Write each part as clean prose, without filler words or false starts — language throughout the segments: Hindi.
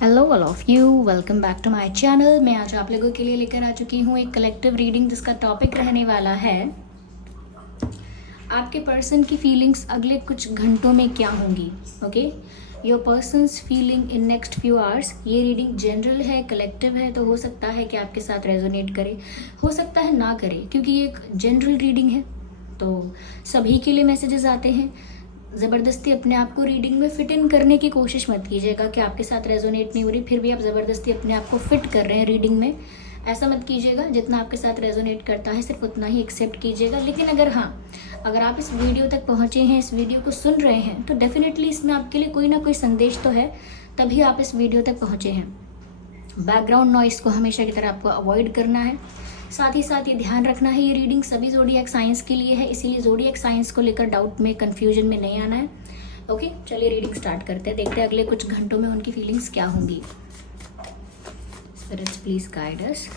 Hello all of you, welcome back to my channel. मैं आज आप लोगों के लिए लेकर आ चुकी हूँ एक कलेक्टिव रीडिंग जिसका टॉपिक रहने वाला है आपके पर्सन की फीलिंग्स अगले कुछ घंटों में क्या होंगी। Okay, your persons feeling in next few hours. ये रीडिंग जनरल है, कलेक्टिव है, तो हो सकता है कि आपके साथ रेजोनेट करे, हो सकता है ना करे, क्योंकि ये एक जनरल रीडिंग है तो सभी के लिए मैसेजेस आते हैं। ज़बरदस्ती अपने आप को रीडिंग में फिट इन करने की कोशिश मत कीजिएगा कि आपके साथ रेजोनेट नहीं हो रही फिर भी आप ज़बरदस्ती अपने आप को फिट कर रहे हैं रीडिंग में। ऐसा मत कीजिएगा। जितना आपके साथ रेजोनेट करता है सिर्फ उतना ही एक्सेप्ट कीजिएगा। लेकिन अगर आप इस वीडियो तक पहुँचे हैं, इस वीडियो को सुन रहे हैं, तो डेफिनेटली इसमें आपके लिए कोई ना कोई संदेश तो है, तभी आप इस वीडियो तक पहुँचे हैं। बैकग्राउंड नॉइस को हमेशा की तरह आपको अवॉइड करना है। साथ ही साथ ये ध्यान रखना है, ये रीडिंग सभी ज़ोडिएक साइंस के लिए है, इसीलिए ज़ोडिएक साइंस को लेकर डाउट में, कंफ्यूजन में नहीं आना है। ओके, चलिए रीडिंग स्टार्ट करते हैं। देखते हैं अगले कुछ घंटों में उनकी फीलिंग्स क्या होंगी। Spirits please guide us.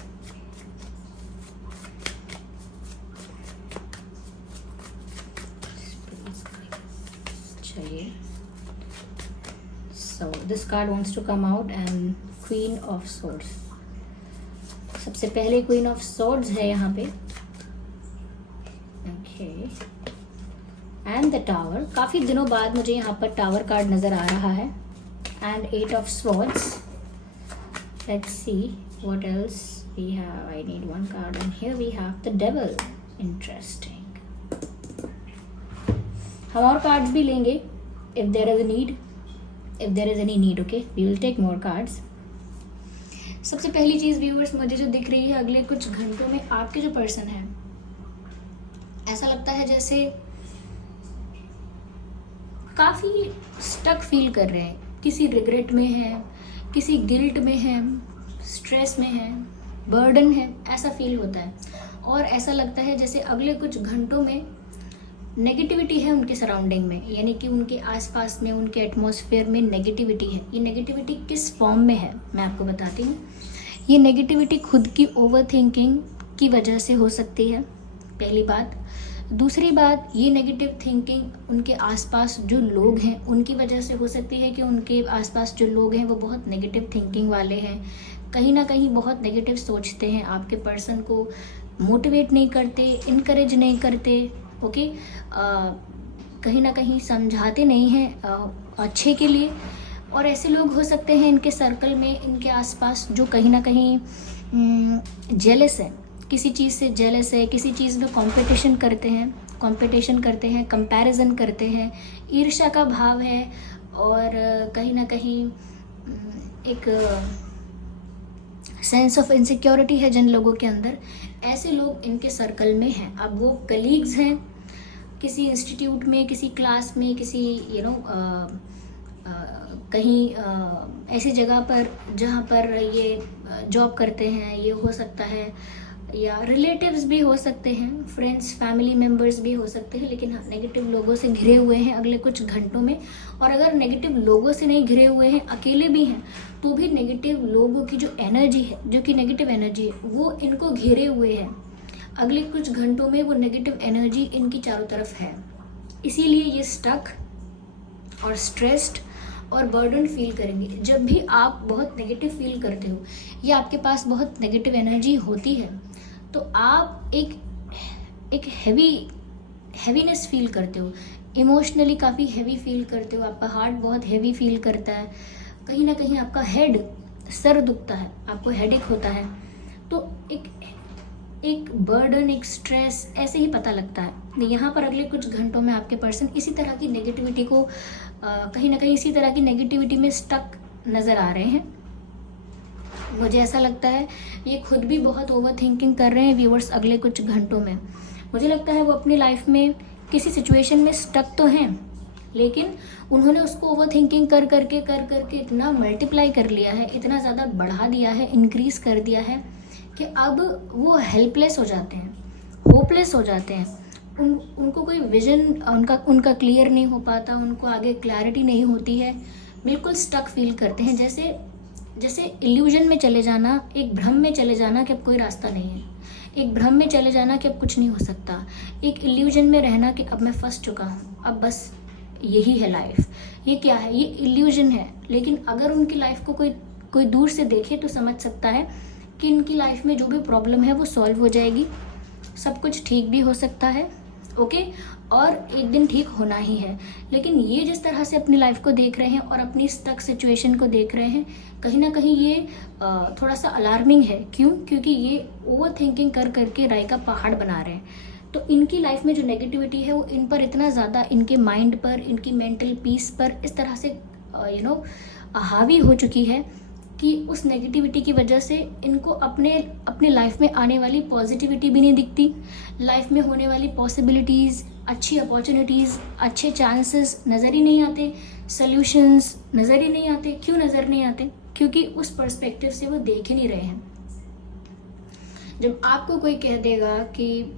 चलिए, so this card wants to come out and queen of swords. सबसे पहले क्वीन ऑफ सोर्ड्स है यहाँ पे। Okay, and the tower. काफ़ी दिनों बाद मुझे यहाँ पर टावर कार्ड नज़र आ रहा है। And eight of swords. Let's see what else we have. I need one card and here we have the devil. Interesting. हम और कार्ड्स भी लेंगे if there is a need, if there is any need. Okay, we will take more cards. सबसे पहली चीज़ व्यूअर्स मुझे जो दिख रही है, अगले कुछ घंटों में आपके जो पर्सन है, ऐसा लगता है जैसे काफ़ी स्टक फील कर रहे हैं, किसी रिग्रेट में है, किसी गिल्ट में है, स्ट्रेस में है, बर्डन है, ऐसा फील होता है। और ऐसा लगता है जैसे अगले कुछ घंटों में नेगेटिविटी है उनके सराउंडिंग में, यानी कि उनके आसपास में, उनके एटमॉस्फेयर में नेगेटिविटी है। ये नेगेटिविटी किस फॉर्म में है मैं आपको बताती हूँ। ये नेगेटिविटी खुद की ओवर थिंकिंग की वजह से हो सकती है, पहली बात। दूसरी बात, ये नेगेटिव थिंकिंग उनके आसपास जो लोग हैं उनकी वजह से हो सकती है कि उनके आसपास जो लोग हैं वो बहुत नेगेटिव थिंकिंग वाले हैं, कहीं ना कहीं बहुत नेगेटिव सोचते हैं, आपके पर्सन को मोटिवेट नहीं करते, इनकरेज नहीं करते। ओके, कहीं ना कहीं समझाते नहीं हैं अच्छे के लिए। और ऐसे लोग हो सकते हैं इनके सर्कल में, इनके आसपास, जो कहीं ना कहीं जेलस है, किसी चीज़ से जेलस है, किसी चीज़ में कंपटीशन करते हैं, कंपैरिजन करते हैं, ईर्ष्या का भाव है, और कहीं ना कहीं एक सेंस ऑफ इनसिक्योरिटी है जिन लोगों के अंदर। ऐसे लोग इनके सर्कल में हैं। अब वो कलीग्स हैं किसी इंस्टीट्यूट में, किसी क्लास में, किसी कहीं ऐसी जगह पर जहाँ पर ये जॉब करते हैं, ये हो सकता है, या रिलेटिव्स भी हो सकते हैं, फ्रेंड्स, फैमिली मेम्बर्स भी हो सकते हैं। लेकिन हाँ, नेगेटिव लोगों से घिरे हुए हैं अगले कुछ घंटों में। और अगर नेगेटिव लोगों से नहीं घिरे हुए हैं, अकेले भी हैं, तो भी नेगेटिव लोगों की जो एनर्जी है, जो कि नेगेटिव एनर्जी है, वो इनको घेरे हुए है। अगले कुछ घंटों में वो नेगेटिव एनर्जी इनकी चारों तरफ है, इसीलिए ये स्टक और स्ट्रेस्ड और बर्डन फील करेंगे। जब भी आप बहुत नेगेटिव फील करते हो या आपके पास बहुत नेगेटिव एनर्जी होती है, तो आप एक हैवीनेस फील करते हो, इमोशनली काफ़ी हैवी फील करते हो, आपका हार्ट बहुत हैवी फील करता है, कहीं ना कहीं आपका सर दुखता है, आपको हेडेक होता है। तो एक बर्डन, एक स्ट्रेस ऐसे ही पता लगता है। यहाँ पर अगले कुछ घंटों में आपके पर्सन इसी तरह की नेगेटिविटी को कहीं ना कहीं इसी तरह की नेगेटिविटी में स्टक नज़र आ रहे हैं। मुझे ऐसा लगता है ये खुद भी बहुत ओवर थिंकिंग कर रहे हैं व्यूअर्स अगले कुछ घंटों में। मुझे लगता है वो अपनी लाइफ में किसी सिचुएशन में स्टक तो हैं, लेकिन उन्होंने उसको ओवर थिंकिंग कर करके इतना मल्टीप्लाई कर लिया है, इतना ज़्यादा बढ़ा दिया है, इंक्रीज कर दिया है कि अब वो हेल्पलेस हो जाते हैं, होपलेस हो जाते हैं। उनको कोई विजन उनका क्लियर नहीं हो पाता, उनको आगे क्लैरिटी नहीं होती है, बिल्कुल स्टक फील करते हैं। जैसे इल्यूजन में चले जाना, एक भ्रम में चले जाना कि अब कोई रास्ता नहीं है, एक भ्रम में चले जाना कि अब कुछ नहीं हो सकता, एक इल्यूजन में रहना कि अब मैं फंस चुका हूँ, अब बस यही है लाइफ। ये क्या है? ये इल्यूजन है। लेकिन अगर उनकी लाइफ को कोई कोई दूर से देखे तो समझ सकता है कि इनकी लाइफ में जो भी प्रॉब्लम है वो सॉल्व हो जाएगी, सब कुछ ठीक भी हो सकता है, ओके, और एक दिन ठीक होना ही है। लेकिन ये जिस तरह से अपनी लाइफ को देख रहे हैं और अपनी स्टक सिचुएशन को देख रहे हैं, कहीं ना कहीं ये थोड़ा सा अलार्मिंग है। क्यों? क्योंकि ये ओवर थिंकिंग कर करके राय का पहाड़ बना रहे हैं। तो इनकी लाइफ में जो नेगेटिविटी है वो इन पर इतना ज़्यादा, इनके माइंड पर, इनकी मेंटल पीस पर इस तरह से हावी हो चुकी है कि उस नेगेटिविटी की वजह से इनको अपने लाइफ में आने वाली पॉजिटिविटी भी नहीं दिखती, लाइफ में होने वाली पॉसिबिलिटीज़, अच्छी अपॉर्चुनिटीज़, अच्छे चांसेस नज़र ही नहीं आते, सॉल्यूशंस नज़र ही नहीं आते। क्यों नज़र नहीं आते? क्योंकि उस पर्सपेक्टिव से वो देख ही नहीं रहे हैं। जब आपको कोई कह देगा कि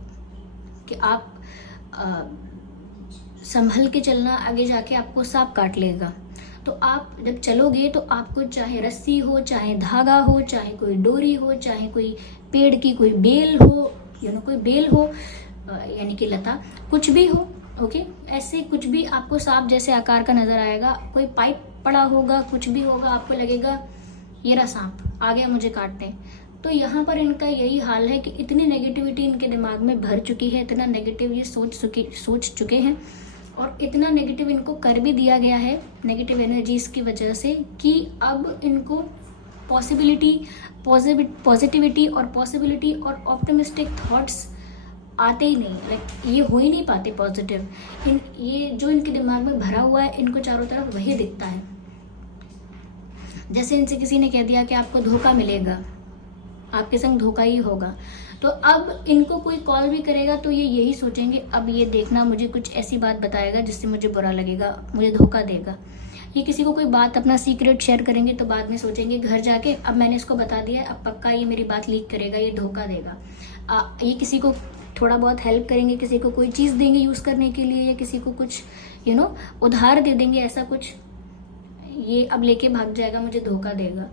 आप संभल के चलना, आगे जाके आपको सांप काट लेगा, तो आप जब चलोगे तो आपको चाहे रस्सी हो, चाहे धागा हो, चाहे कोई डोरी हो, चाहे कोई पेड़ की कोई बेल हो, कोई बेल हो, यानी कि लता, कुछ भी हो, ओके, ऐसे कुछ भी आपको सांप जैसे आकार का नज़र आएगा। कोई पाइप पड़ा होगा, कुछ भी होगा, आपको लगेगा ये रहा सांप आ गया मुझे काटने। तो यहाँ पर इनका यही हाल है कि इतनी नेगेटिविटी इनके दिमाग में भर चुकी है, इतना नेगेटिव ये सोच चुके हैं, और इतना नेगेटिव इनको कर भी दिया गया है नेगेटिव एनर्जीज की वजह से कि अब इनको पॉजिटिविटी और ऑप्टिमिस्टिक थॉट्स आते ही नहीं, लाइक ये हो ही नहीं पाते पॉजिटिव। ये जो इनके दिमाग में भरा हुआ है, इनको चारों तरफ वही दिखता है। जैसे इनसे किसी ने कह दिया कि आपको धोखा मिलेगा, आपके संग धोखा ही होगा, तो अब इनको कोई कॉल भी करेगा तो ये यही सोचेंगे, अब ये देखना मुझे कुछ ऐसी बात बताएगा जिससे मुझे बुरा लगेगा, मुझे धोखा देगा। ये किसी को कोई बात, अपना सीक्रेट शेयर करेंगे तो बाद में सोचेंगे घर जाके, अब मैंने इसको बता दिया, अब पक्का ये मेरी बात लीक करेगा, ये धोखा देगा। ये किसी को थोड़ा बहुत हेल्प करेंगे, किसी को कोई चीज़ देंगे यूज़ करने के लिए, या किसी को कुछ उधार दे देंगे, ऐसा कुछ, ये अब लेके भाग जाएगा, मुझे धोखा देगा।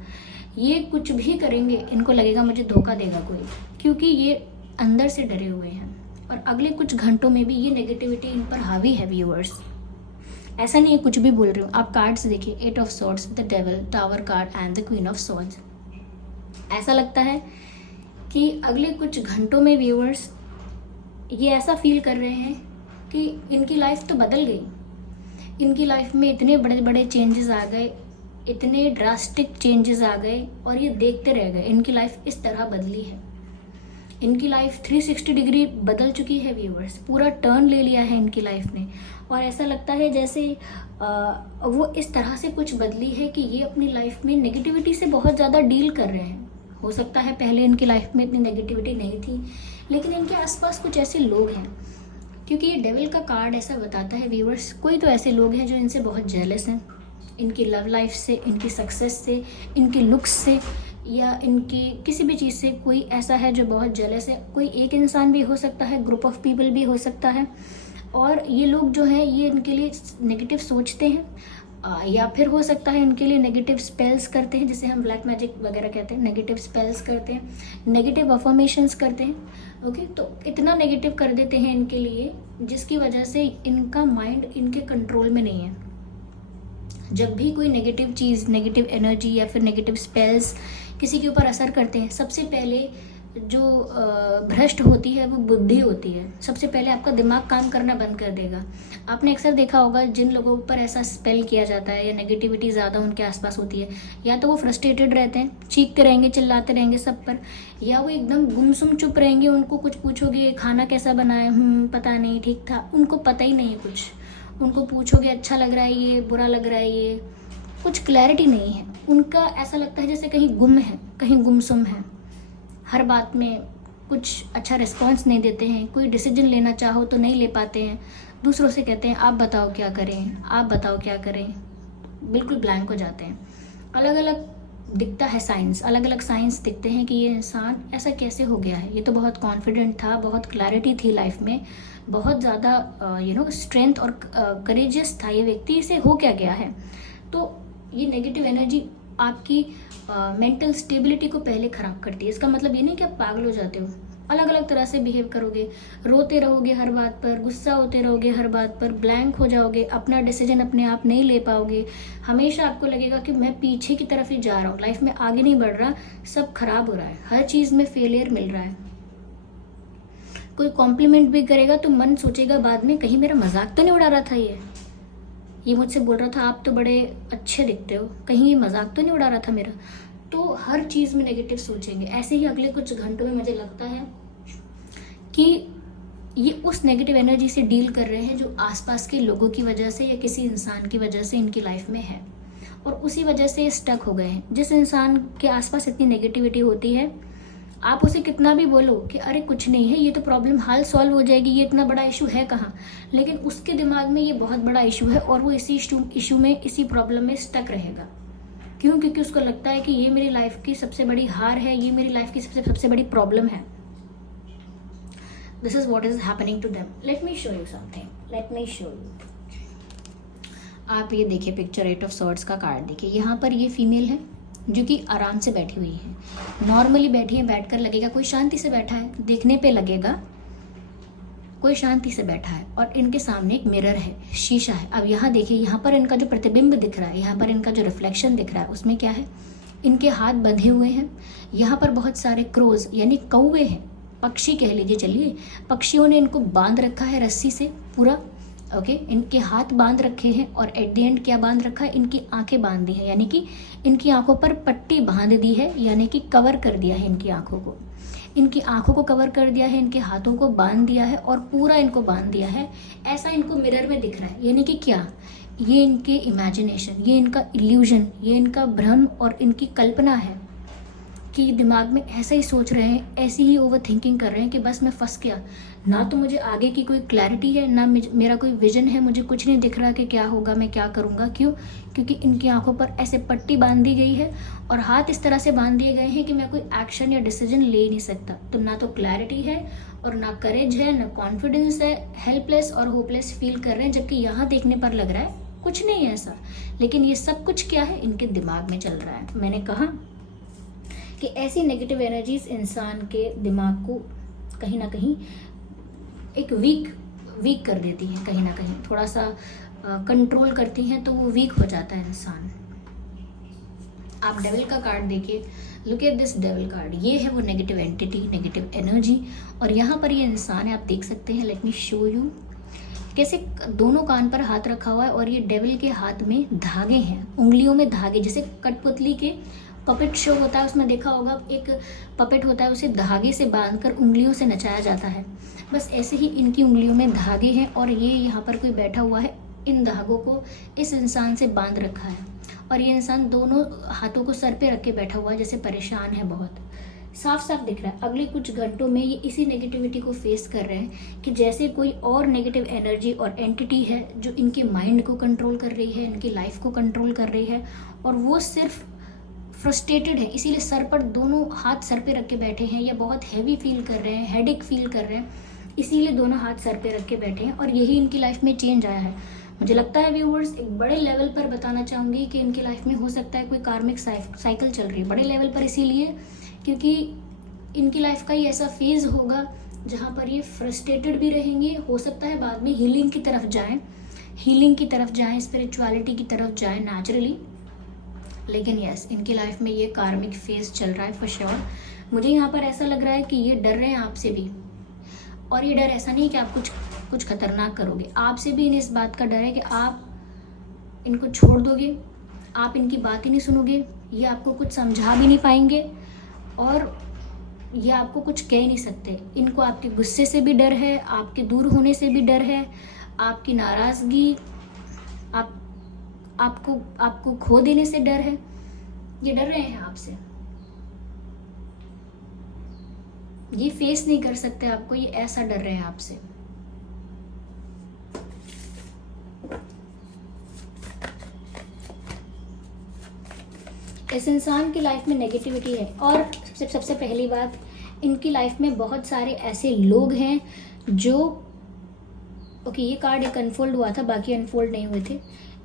ये कुछ भी करेंगे, इनको लगेगा मुझे धोखा देगा कोई, क्योंकि ये अंदर से डरे हुए हैं। और अगले कुछ घंटों में भी ये नेगेटिविटी इन पर हावी है व्यूअर्स। ऐसा नहीं है कुछ भी बोल रही हूँ, आप कार्ड्स देखिए, 8 of swords, the devil, tower card and the queen of swords. ऐसा लगता है कि अगले कुछ घंटों में व्यूअर्स ये ऐसा फील कर रहे हैं कि इनकी लाइफ तो बदल गई, इनकी लाइफ में इतने बड़े बड़े चेंजेस आ गए, इतने ड्रास्टिक चेंजेस आ गए, और ये देखते रह गए। इनकी लाइफ इस तरह बदली है, इनकी लाइफ 360 डिग्री बदल चुकी है व्यूअर्स, पूरा टर्न ले लिया है इनकी लाइफ ने। और ऐसा लगता है जैसे वो इस तरह से कुछ बदली है कि ये अपनी लाइफ में नेगेटिविटी से बहुत ज़्यादा डील कर रहे हैं। हो सकता है पहले इनकी लाइफ में इतनी नेगेटिविटी नहीं थी, लेकिन इनके आसपास कुछ ऐसे लोग हैं, क्योंकि ये डेविल का कार्ड ऐसा बताता है व्यूअर्स, कोई तो ऐसे लोग हैं जो इनसे बहुत जेलस हैं, इनकी लव लाइफ से, इनकी सक्सेस से, इनकी लुक्स से, या इनकी किसी भी चीज़ से कोई ऐसा है जो बहुत जेलस है। कोई एक इंसान भी हो सकता है, ग्रुप ऑफ पीपल भी हो सकता है, और ये लोग जो हैं ये इनके लिए नेगेटिव सोचते हैं, या फिर हो सकता है इनके लिए नेगेटिव स्पेल्स करते हैं, जिसे हम ब्लैक मैजिक वगैरह कहते हैं, नेगेटिव स्पेल्स करते हैं, नेगेटिव अफर्मेशंस करते हैं। ओके, तो इतना नेगेटिव कर देते हैं इनके लिए, जिसकी वजह से इनका माइंड इनके कंट्रोल में नहीं है। जब भी कोई नेगेटिव चीज़, नेगेटिव एनर्जी या फिर नेगेटिव स्पेल्स किसी के ऊपर असर करते हैं, सबसे पहले जो भ्रष्ट होती है वो बुद्धि होती है। सबसे पहले आपका दिमाग काम करना बंद कर देगा। आपने अक्सर देखा होगा जिन लोगों पर ऐसा स्पेल किया जाता है या नेगेटिविटी ज़्यादा उनके आसपास होती है, या तो वो फ्रस्ट्रेटेड रहते हैं, चीखते रहेंगे, चिल्लाते रहेंगे सब पर, या वो एकदम गुमसुम चुप रहेंगे। उनको कुछ पूछोगे खाना कैसा बनाया, पता नहीं, ठीक था, उनको पता ही नहीं है कुछ। उनको पूछोगे अच्छा लग रहा है ये, बुरा लग रहा है ये, कुछ क्लैरिटी नहीं है। उनका ऐसा लगता है जैसे कहीं गुम है, कहीं गुमसुम है, हर बात में कुछ अच्छा रिस्पॉन्स नहीं देते हैं, कोई डिसीजन लेना चाहो तो नहीं ले पाते हैं, दूसरों से कहते हैं आप बताओ क्या करें, आप बताओ क्या करें, बिल्कुल ब्लैंक हो जाते हैं। अलग अलग दिखता है साइंस, अलग अलग साइंस दिखते हैं कि ये इंसान ऐसा कैसे हो गया है। ये तो बहुत कॉन्फिडेंट था, बहुत क्लैरिटी थी लाइफ में, बहुत ज़्यादा स्ट्रेंथ और करेजियस था ये व्यक्ति, इसे हो क्या गया है। तो ये नेगेटिव एनर्जी आपकी मेंटल स्टेबिलिटी को पहले ख़राब करती है। इसका मतलब ये नहीं कि आप पागल हो जाते हो, अलग अलग तरह से बिहेव करोगे, रोते रहोगे हर बात पर, गुस्सा होते रहोगे हर बात पर, ब्लैंक हो जाओगे, अपना डिसीजन अपने आप नहीं ले पाओगे, हमेशा आपको लगेगा कि मैं पीछे की तरफ ही जा रहा हूँ, लाइफ में आगे नहीं बढ़ रहा, सब खराब हो रहा है, हर चीज़ में फेलियर मिल रहा है। कोई कॉम्प्लीमेंट भी करेगा तो मन सोचेगा बाद में कहीं मेरा मजाक तो नहीं उड़ा रहा था, ये मुझसे बोल रहा था आप तो बड़े अच्छे दिखते हो, कहीं ये मजाक तो नहीं उड़ा रहा था मेरा। तो हर चीज़ में नेगेटिव सोचेंगे। ऐसे ही अगले कुछ घंटों में मुझे लगता है कि ये उस नेगेटिव एनर्जी से डील कर रहे हैं जो आसपास के लोगों की वजह से या किसी इंसान की वजह से इनकी लाइफ में है, और उसी वजह से ये स्टक हो गए हैं। जिस इंसान के आसपास इतनी नेगेटिविटी होती है, आप उसे कितना भी बोलो कि अरे कुछ नहीं है, ये तो प्रॉब्लम हाल सॉल्व हो जाएगी, ये इतना बड़ा इशू है कहाँ, लेकिन उसके दिमाग में ये बहुत बड़ा इशू है और वो इसी इशू में, इसी प्रॉब्लम में स्टक रहेगा। क्यों? क्योंकि उसको लगता है कि ये मेरी लाइफ की सबसे बड़ी हार है, ये मेरी लाइफ की सबसे बड़ी प्रॉब्लम है। This is what is happening to them. Let me show you something, let me show you. आप ये देखिए पिक्चर 8 ऑफ सॉर्ड्स का कार्ड देखिए। यहाँ पर ये फीमेल है जो कि आराम से बैठी हुई है, नॉर्मली बैठी है, बैठकर लगेगा कोई शांति से बैठा है, देखने पे लगेगा कोई शांति से बैठा है, और इनके सामने एक मिरर है, शीशा है। अब यहाँ देखिए, यहाँ पर इनका जो प्रतिबिंब दिख रहा है, यहाँ पर इनका जो रिफ्लेक्शन दिख रहा है, उसमें क्या है, इनके हाथ बंधे हुए हैं। यहाँ पर बहुत सारे क्रोज यानी कौवे हैं, पक्षी कह लीजिए, चलिए पक्षियों ने इनको बांध रखा है रस्सी से पूरा। ओके, इनके हाथ बांध रखे हैं और एट द एंड क्या बांध रखा है, इनकी आंखें बांध दी हैं, यानी कि इनकी आंखों पर पट्टी बांध दी है, यानी कि कवर कर दिया है इनकी आंखों को, इनकी आंखों को कवर कर दिया है, इनके हाथों को बांध दिया है और पूरा इनको बांध दिया है। ऐसा इनको मिरर में दिख रहा है, यानी कि क्या, ये इनके इमेजिनेशन, ये इनका इल्यूजन, ये इनका भ्रम और इनकी कल्पना है कि दिमाग में ऐसा ही सोच रहे हैं, ऐसी ही ओवर थिंकिंग कर रहे हैं कि बस मैं फंस गया, ना तो मुझे आगे की कोई क्लैरिटी है, ना मेरा कोई विजन है, मुझे कुछ नहीं दिख रहा कि क्या होगा, मैं क्या करूँगा। क्यों? क्योंकि इनकी आंखों पर ऐसे पट्टी बांध दी गई है और हाथ इस तरह से बांध दिए गए हैं कि मैं कोई एक्शन या डिसीजन ले नहीं सकता। तो ना तो क्लैरिटी है और ना करेज है, ना कॉन्फिडेंस है, हेल्पलेस और होपलेस फील कर रहे हैं। जबकि यहाँ देखने पर लग रहा है कुछ नहीं है ऐसा, लेकिन ये सब कुछ क्या है, इनके दिमाग में चल रहा है। मैंने कहा कि ऐसी नेगेटिव एनर्जीज इंसान के दिमाग को कहीं ना कहीं एक वीक कर देती हैं, कहीं ना कहीं थोड़ा सा कंट्रोल करती हैं, तो वो वीक हो जाता है इंसान। आप डेविल का कार्ड देखिए, look at this devil card, ये है वो नेगेटिव एंटिटी, नेगेटिव एनर्जी, और यहाँ पर ये इंसान है, आप देख सकते हैं। लेट मी शो यू, कैसे दोनों कान पर हाथ रखा हुआ है और ये डेविल के हाथ में धागे हैं, उंगलियों में धागे, जैसे कठपुतली के पपेट शो होता है उसमें देखा होगा, एक पपेट होता है, उसे धागे से बांधकर उंगलियों से नचाया जाता है। बस ऐसे ही इनकी उंगलियों में धागे हैं और ये यहाँ पर कोई बैठा हुआ है, इन धागों को इस इंसान से बांध रखा है, और ये इंसान दोनों हाथों को सर पे रख के बैठा हुआ है, जैसे परेशान है बहुत। साफ साफ दिख रहा है अगले कुछ घंटों में ये इसी नेगेटिविटी को फेस कर रहे हैं कि जैसे कोई और नेगेटिव एनर्जी और एंटिटी है जो इनके माइंड को कंट्रोल कर रही है, इनकी लाइफ को कंट्रोल कर रही है, और वो सिर्फ फ्रस्ट्रेटेड है, इसीलिए सर पर दोनों हाथ सर पे रख के बैठे हैं, या बहुत हैवी फील कर रहे हैं, हेडेक फील कर रहे हैं, इसीलिए दोनों हाथ सर पे रख के बैठे हैं, और यही इनकी लाइफ में चेंज आया है। मुझे लगता है व्यूअर्स, एक बड़े लेवल पर बताना चाहूँगी कि इनकी लाइफ में हो सकता है कोई कार्मिक साइकिल चल रही है, बड़े लेवल पर, इसीलिए क्योंकि इनकी लाइफ का ही ऐसा फेज होगा जहाँ पर ये फ्रस्ट्रेटेड भी रहेंगे। हो सकता है बाद में हीलिंग की तरफ जाएं, स्पिरिचुअलिटी की तरफ जाएं नेचुरली, लेकिन यस, इनकी लाइफ में ये कार्मिक फेज चल रहा है फॉर श्योर। मुझे यहाँ पर ऐसा लग रहा है कि ये डर रहे हैं आपसे भी, और ये डर ऐसा नहीं है कि आप कुछ खतरनाक करोगे, आपसे भी इन्हें इस बात का डर है कि आप इनको छोड़ दोगे, आप इनकी बात ही नहीं सुनोगे, ये आपको कुछ समझा भी नहीं पाएंगे, और ये आपको कुछ कह नहीं सकते। इनको आपके गुस्से से भी डर है, आपके दूर होने से भी डर है, आपकी नाराज़गी, आपको खो देने से डर है। ये डर रहे हैं आपसे, ये फेस नहीं कर सकते आपको, ये ऐसा डर रहे हैं आपसे। इस इंसान की लाइफ में नेगेटिविटी है, और सबसे पहली बात, इनकी लाइफ में बहुत सारे ऐसे लोग हैं जो, ओके ये कार्ड एक अनफोल्ड हुआ था, बाकी अनफोल्ड नहीं हुए थे।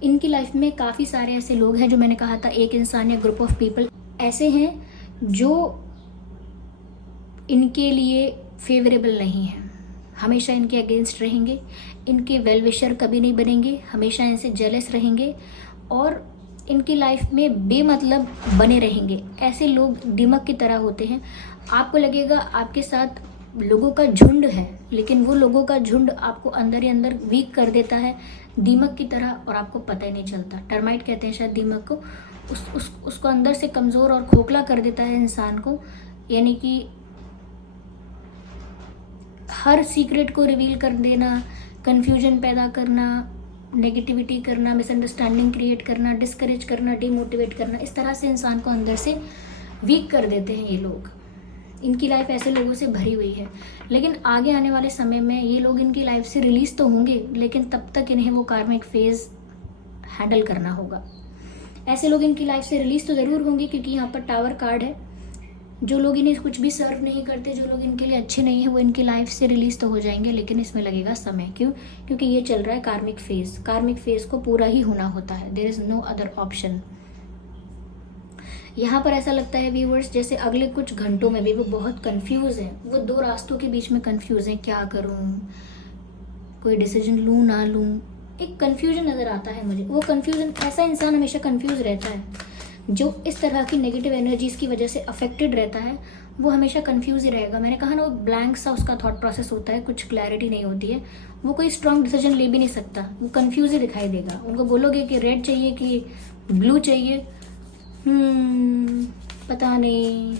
इनकी लाइफ में काफ़ी सारे ऐसे लोग हैं, जो मैंने कहा था एक इंसान या ग्रुप ऑफ पीपल ऐसे हैं जो इनके लिए फेवरेबल नहीं है, हमेशा इनके अगेंस्ट रहेंगे, इनके वेल विशर कभी नहीं बनेंगे, हमेशा इनसे जेलस रहेंगे और इनकी लाइफ में बेमतलब बने रहेंगे। ऐसे लोग दीमक की तरह होते हैं। आपको लगेगा आपके साथ लोगों का झुंड है, लेकिन वो लोगों का झुंड आपको अंदर ही अंदर वीक कर देता है दीमक की तरह, और आपको पता ही नहीं चलता। टर्माइट कहते हैं शायद दीमक को। उसको अंदर से कमज़ोर और खोखला कर देता है इंसान को, यानी कि हर सीक्रेट को रिवील कर देना, कन्फ्यूजन पैदा करना, नेगेटिविटी करना, मिसअंडरस्टैंडिंग क्रिएट करना, डिस्करेज करना, डिमोटिवेट करना, इस तरह से इंसान को अंदर से वीक कर देते हैं ये लोग। इनकी लाइफ ऐसे लोगों से भरी हुई है, लेकिन आगे आने वाले समय में ये लोग इनकी लाइफ से रिलीज तो होंगे, लेकिन तब तक इन्हें वो कार्मिक फेज हैंडल करना होगा। ऐसे लोग इनकी लाइफ से रिलीज तो ज़रूर होंगे, क्योंकि यहाँ पर टावर कार्ड है। जो लोग इन्हें कुछ भी सर्व नहीं करते, जो लोग इनके लिए अच्छे नहीं हैं, वो इनकी लाइफ से रिलीज तो हो जाएंगे, लेकिन इसमें लगेगा समय। क्यों? क्योंकि ये चल रहा है कार्मिक फेज। कार्मिक फेज को पूरा ही होना होता है, there is no other option. यहाँ पर ऐसा लगता है व्यूअर्स जैसे अगले कुछ घंटों में भी वो बहुत कंफ्यूज हैं, वो दो रास्तों के बीच में कंफ्यूज हैं, क्या करूँ, कोई डिसीजन लूँ ना लूँ, एक कंफ्यूजन नज़र आता है मुझे। वो कंफ्यूजन, ऐसा इंसान हमेशा कंफ्यूज रहता है जो इस तरह की नेगेटिव एनर्जीज की वजह से अफेक्टेड रहता है, वो हमेशा कंफ्यूज ही रहेगा। मैंने कहा ना, वो ब्लैंक सा उसका थॉट प्रोसेस होता है, कुछ क्लैरिटी नहीं होती है, वो कोई स्ट्रॉन्ग डिसीजन ले भी नहीं सकता, वो कंफ्यूज ही दिखाई देगा। उनको बोलोगे कि रेड चाहिए कि ब्लू चाहिए, पता नहीं,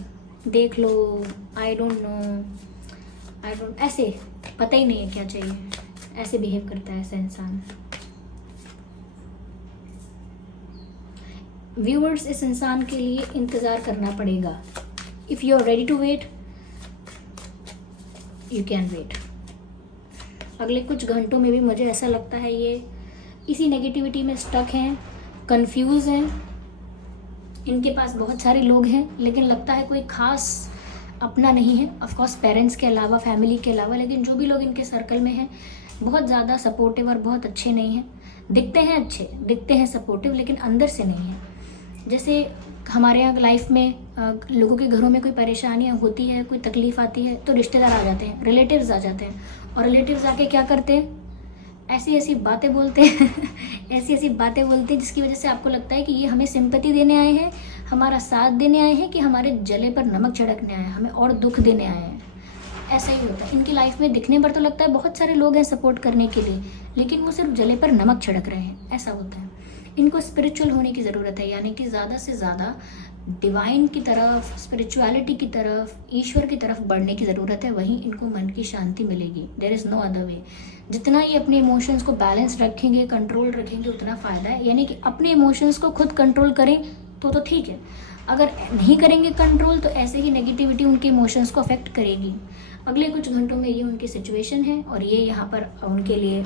देख लो, आई डोंट नो, ऐसे पता ही नहीं है क्या चाहिए, ऐसे बिहेव करता है ऐसा इंसान। व्यूअर्स, इस इंसान के लिए इंतज़ार करना पड़ेगा। If you are ready to wait, you can wait. अगले कुछ घंटों में भी मुझे ऐसा लगता है ये इसी नेगेटिविटी में स्टक हैं, कंफ्यूज हैं। इनके पास बहुत सारे लोग हैं, लेकिन लगता है कोई खास अपना नहीं है, ऑफकोर्स पेरेंट्स के अलावा, फैमिली के अलावा, लेकिन जो भी लोग इनके सर्कल में हैं बहुत ज़्यादा सपोर्टिव और बहुत अच्छे नहीं हैं। दिखते हैं अच्छे, दिखते हैं सपोर्टिव, लेकिन अंदर से नहीं है। जैसे हमारे यहाँ लाइफ में लोगों के घरों में कोई परेशानियाँ होती है, कोई तकलीफ आती है, तो रिश्तेदार आ जाते हैं, रिलेटिव्स आ जाते हैं, और रिलेटिव्स आके क्या करते हैं, ऐसी ऐसी बातें बोलते हैं ऐसी ऐसी बातें बोलते हैं जिसकी वजह से आपको लगता है कि ये हमें सिंपैथी देने आए हैं, हमारा साथ देने आए हैं, कि हमारे जले पर नमक छिड़कने आए हैं, हमें और दुख देने आए हैं। ऐसा ही होता है इनकी लाइफ में। दिखने पर तो लगता है बहुत सारे लोग हैं सपोर्ट करने के लिए, लेकिन वो सिर्फ जले पर नमक छिड़क रहे हैं, ऐसा होता है। इनको स्पिरिचुअल होने की ज़रूरत है, यानी कि ज़्यादा से ज़्यादा डिवाइन की तरफ, स्पिरिचुअलिटी की तरफ, ईश्वर की तरफ बढ़ने की ज़रूरत है, वहीं इनको मन की शांति मिलेगी। There is no other way. जितना ये अपने इमोशंस को बैलेंस रखेंगे, कंट्रोल रखेंगे, उतना फ़ायदा है। यानी कि अपने इमोशंस को खुद कंट्रोल करें तो ठीक है, अगर नहीं करेंगे कंट्रोल तो ऐसे ही नेगेटिविटी उनके इमोशंस को अफेक्ट करेगी। अगले कुछ घंटों में ये उनकी सिचुएशन है, और ये यहाँ पर उनके लिए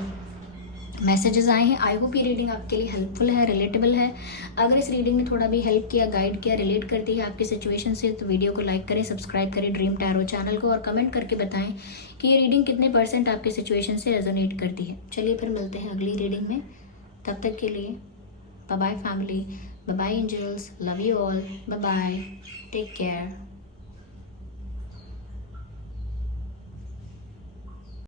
मैसेजेस आए हैं। आई होप ये रीडिंग आपके लिए हेल्पफुल है, रिलेटेबल है। अगर इस रीडिंग ने थोड़ा भी हेल्प किया, गाइड किया, रिलेट करती है आपकी सिचुएशन से, तो वीडियो को लाइक करें, सब्सक्राइब करें ड्रीम टैरो चैनल को, और कमेंट करके बताएं कि ये रीडिंग कितने % आपके सिचुएशन से रेजोनेट करती है। चलिए फिर मिलते हैं अगली रीडिंग में, तब तक के लिए bye bye family, bye bye angels, love you all, bye bye, take care.